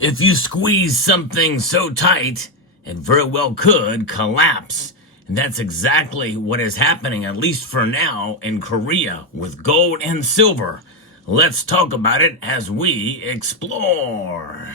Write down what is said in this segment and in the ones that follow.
If you squeeze something so tight, it very well could collapse. And that's exactly what is happening, at least for now, in Korea with gold and silver. Let's talk about it as we explore.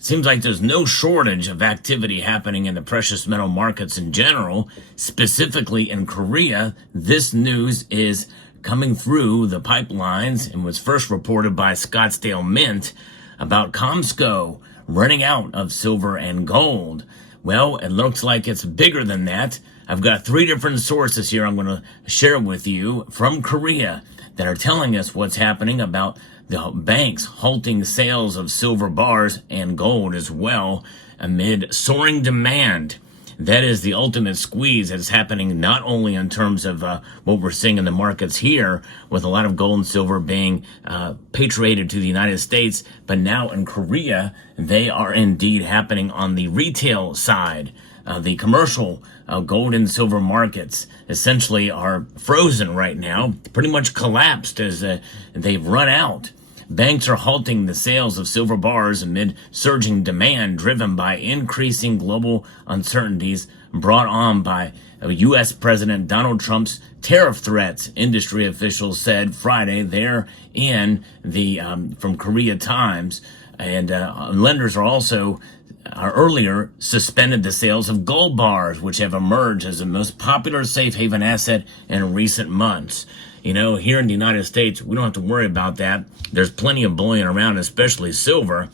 Seems like there's no shortage of activity happening in the precious metal markets in general. Specifically in Korea, this news is coming through the pipelines and was first reported by Scottsdale Mint about Comsco running out of silver and gold. Well, it looks like it's bigger than that. I've got 3 different sources here I'm going to share with you from Korea that are telling us what's happening about the banks halting sales of silver bars and gold as well amid soaring demand. That is the ultimate squeeze that is happening not only in terms of what we're seeing in the markets here with a lot of gold and silver being patriated to the United States, but now in Korea, they are indeed happening on the retail side. The commercial gold and silver markets essentially are frozen right now, pretty much collapsed as they've run out. Banks are halting the sales of silver bars amid surging demand driven by increasing global uncertainties brought on by U.S. President Donald Trump's tariff threats, industry officials said Friday there in the from Korea Times. And lenders are also earlier suspended the sales of gold bars, which have emerged as the most popular safe haven asset in recent months. You know, here in the United States, we don't have to worry about that. There's plenty of bullion around, especially silver.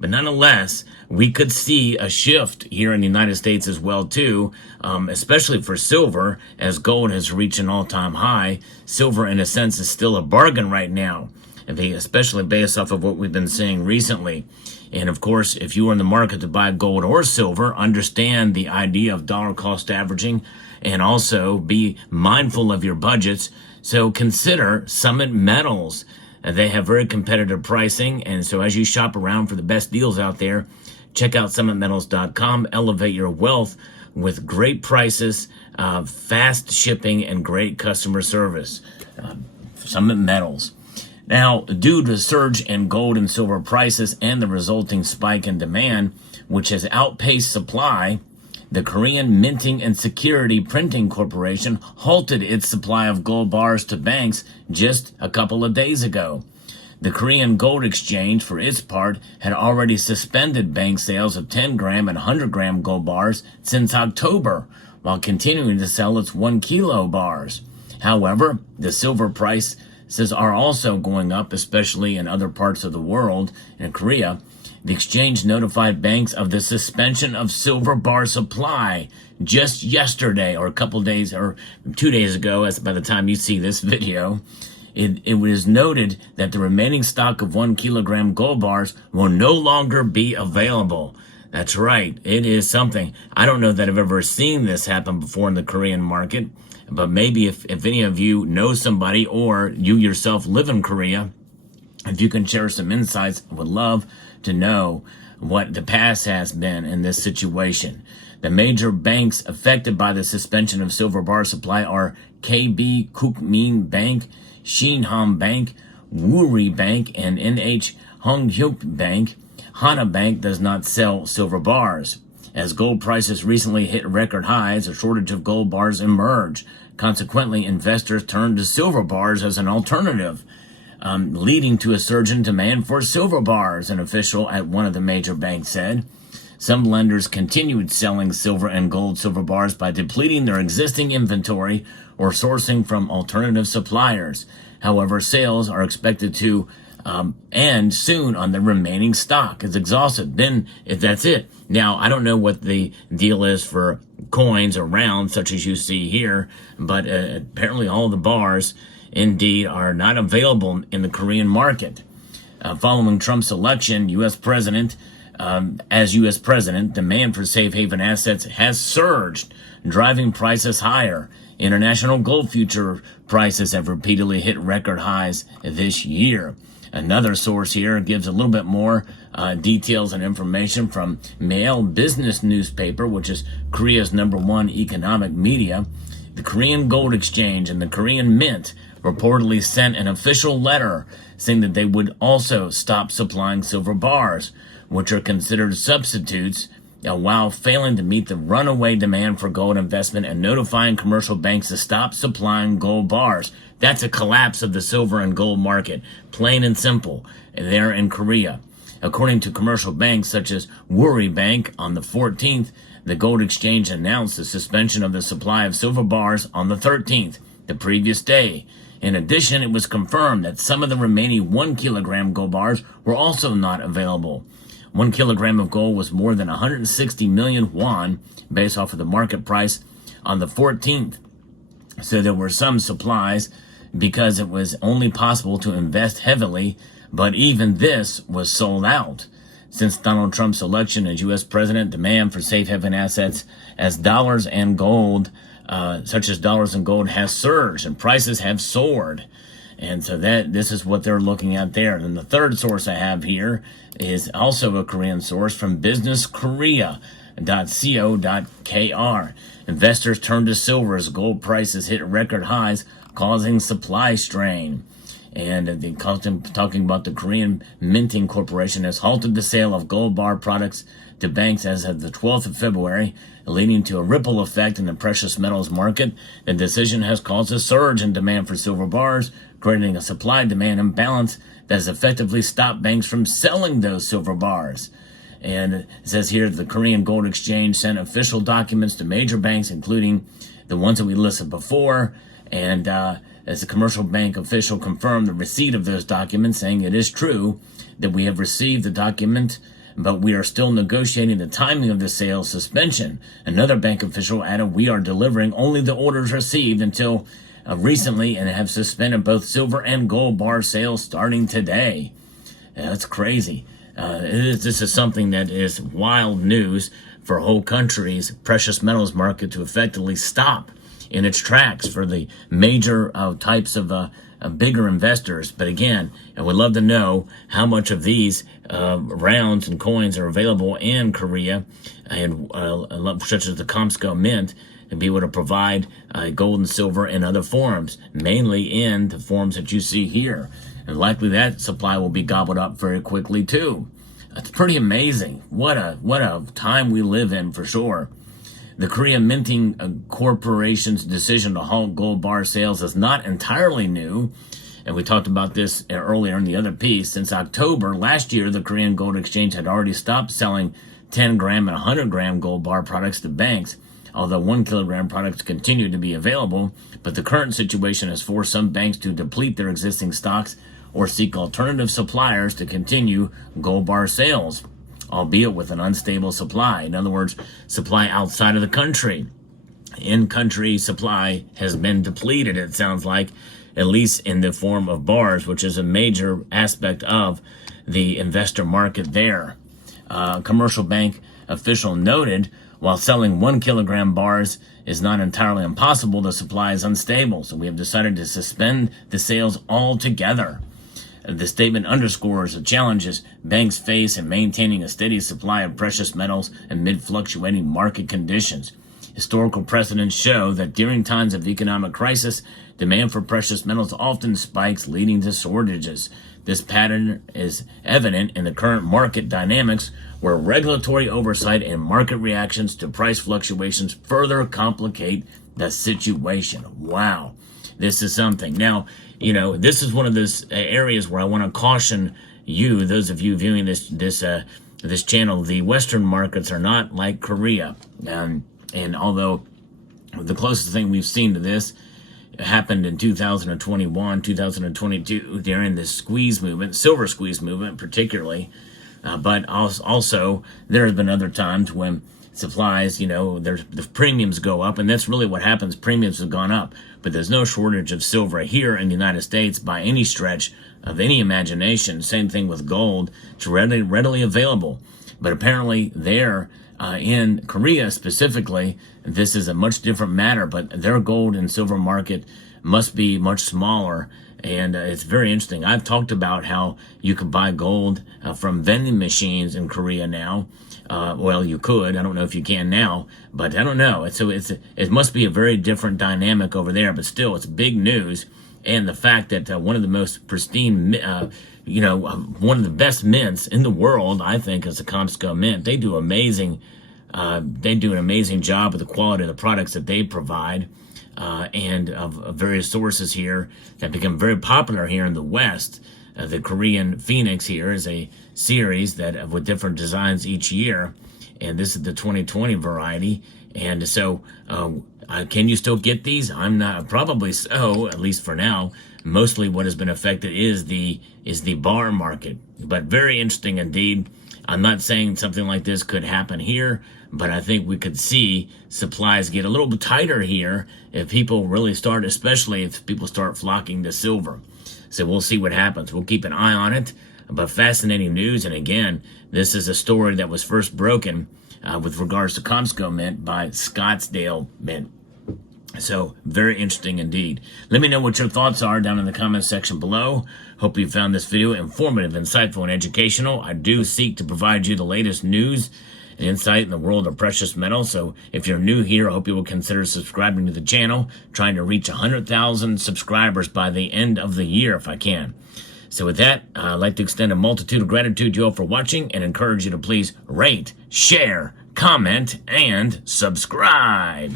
But nonetheless, we could see a shift here in the United States as well, too, especially for silver, as gold has reached an all-time high. Silver, in a sense, is still a bargain right now, especially based off of what we've been seeing recently. And of course, if you are in the market to buy gold or silver, understand the idea of dollar cost averaging and also be mindful of your budgets. So consider Summit Metals. They have very competitive pricing. And so as you shop around for the best deals out there, check out summitmetals.com. Elevate your wealth with great prices, fast shipping, and great customer service. Summit Metals. Now, due to the surge in gold and silver prices and the resulting spike in demand, which has outpaced supply, the Korean Minting and Security Printing Corporation halted its supply of gold bars to banks just a couple of days ago. The Korean Gold Exchange, for its part, had already suspended bank sales of 10-gram and 100-gram gold bars since October, while continuing to sell its 1-kilo bars. However, the silver prices are also going up, especially in other parts of the world. In Korea, the exchange notified banks of the suspension of silver bar supply just yesterday, or a couple days, or 2 days ago, as by the time you see this video. It was noted that the remaining stock of 1-kilogram gold bars will no longer be available. That's right, it is something. I don't know that I've ever seen this happen before in the Korean market, but maybe if any of you know somebody or you yourself live in Korea, if you can share some insights, I would love to know what the past has been in this situation. The major banks affected by the suspension of silver bar supply are KB Kookmin Bank, Shinhan Bank, Woori Bank, and NH Honghyuk Bank. Hana Bank does not sell silver bars. As gold prices recently hit record highs, a shortage of gold bars emerged. Consequently, investors turned to silver bars as an alternative, leading to a surge in demand for silver bars, an official at one of the major banks said. Some lenders continued selling silver and gold silver bars by depleting their existing inventory or sourcing from alternative suppliers. However, sales are expected to end soon on the remaining stock. It's exhausted. Then that's it. Now, I don't know what the deal is for coins or rounds such as you see here, but apparently all the bars indeed are not available in the Korean market. Following Trump's election, U.S. President, demand for safe haven assets has surged, driving prices higher. International gold future prices have repeatedly hit record highs this year. Another source here gives a little bit more details and information from Mail Business newspaper, which is Korea's #1 economic media. The Korean Gold Exchange and the Korean Mint reportedly sent an official letter saying that they would also stop supplying silver bars, which are considered substitutes, while failing to meet the runaway demand for gold investment and notifying commercial banks to stop supplying gold bars. That's a collapse of the silver and gold market, plain and simple, there in Korea. According to commercial banks such as Woori Bank, on the 14th, the gold exchange announced the suspension of the supply of silver bars on the 13th, the previous day. In addition, it was confirmed that some of the remaining 1 kilogram gold bars were also not available. 1 kilogram of gold was more than 160 million won, based off of the market price on the 14th. So there were some supplies because it was only possible to invest heavily, but even this was sold out. Since Donald Trump's election as U.S. president, demand for safe haven assets as dollars and gold, such as dollars and gold, has surged and prices have soared. And so this is what they're looking at there. And the third source I have here is also a Korean source from businesskorea.co.kr. Investors turn to silver as gold prices hit record highs, causing supply strain. And talking about the Korean Minting Corporation has halted the sale of gold bar products to banks as of the 12th of February, leading to a ripple effect in the precious metals market. The decision has caused a surge in demand for silver bars, creating a supply-demand imbalance that has effectively stopped banks from selling those silver bars. And it says here the Korean Gold Exchange sent official documents to major banks, including the ones that we listed before, and as a commercial bank official confirmed the receipt of those documents, saying it is true that we have received the document, but we are still negotiating the timing of the sale suspension. Another bank official added, we are delivering only the orders received until recently and have suspended both silver and gold bar sales starting today. That's crazy. This is something that is wild news for a whole country's precious metals market to effectively stop in its tracks for the major types of bigger investors. But again, I would love to know how much of these rounds and coins are available in Korea, and such as the Comsco Mint, and be able to provide gold and silver in other forms, mainly in the forms that you see here. And likely that supply will be gobbled up very quickly too. It's pretty amazing. What a time we live in, for sure. The Korean Minting Corporation's decision to halt gold bar sales is not entirely new, and we talked about this earlier in the other piece. Since October last year, the Korean Gold Exchange had already stopped selling 10 gram and 100 gram gold bar products to banks, although 1 kilogram products continue to be available. But the current situation has forced some banks to deplete their existing stocks or seek alternative suppliers to continue gold bar sales, albeit with an unstable supply. In other words, supply outside of the country. In-country supply has been depleted, it sounds like, at least in the form of bars, which is a major aspect of the investor market there. Commercial bank official noted, while selling 1 kilogram bars is not entirely impossible, the supply is unstable, so we have decided to suspend the sales altogether. The statement underscores the challenges banks face in maintaining a steady supply of precious metals amid fluctuating market conditions. Historical precedents show that during times of economic crisis, demand for precious metals often spikes, leading to shortages. This pattern is evident in the current market dynamics, where regulatory oversight and market reactions to price fluctuations further complicate the situation. Wow. This is something. Now, this is one of those areas where I want to caution you, those of you viewing this channel. The Western markets are not like Korea. And although the closest thing we've seen to this happened in 2021, 2022, during the squeeze movement, silver squeeze movement particularly, but also there have been other times when supplies, the premiums go up, and that's really what happens. Premiums have gone up, but there's no shortage of silver here in the United States by any stretch of any imagination. Same thing with gold. It's readily available. But apparently there, in Korea specifically, this is a much different matter, but their gold and silver market must be much smaller. And it's very interesting. I've talked about how you can buy gold from vending machines in Korea now. Well, you could. I don't know if you can now, but I don't know. So it must be a very different dynamic over there, but still, it's big news. and the fact that one of the most pristine, one of the best mints in the world, I think, is the Comsco Mint. They do amazing. They do an amazing job with the quality of the products that they provide, and of various sources here that become very popular here in the West. The Korean Phoenix here is a series that with different designs each year, and this is the 2020 variety. And so, can you still get these? I'm not, probably so, at least for now. Mostly what has been affected is the bar market, but very interesting indeed. I'm not saying something like this could happen here, but I think we could see supplies get a little bit tighter here if people really start, especially if people start flocking to silver. So we'll see what happens. We'll keep an eye on it, but fascinating news. And again, this is a story that was first broken with regards to Comsco Mint by Scottsdale Mint. So very interesting indeed. Let me know what your thoughts are down in the comments section below. Hope you found this video informative, insightful, and educational. I do seek to provide you the latest news and insight in the world of precious metals. So if you're new here, I hope you will consider subscribing to the channel, trying to reach 100,000 subscribers by the end of the year if I can. So with that, I'd like to extend a multitude of gratitude to you all for watching and encourage you to please rate, share, comment, and subscribe.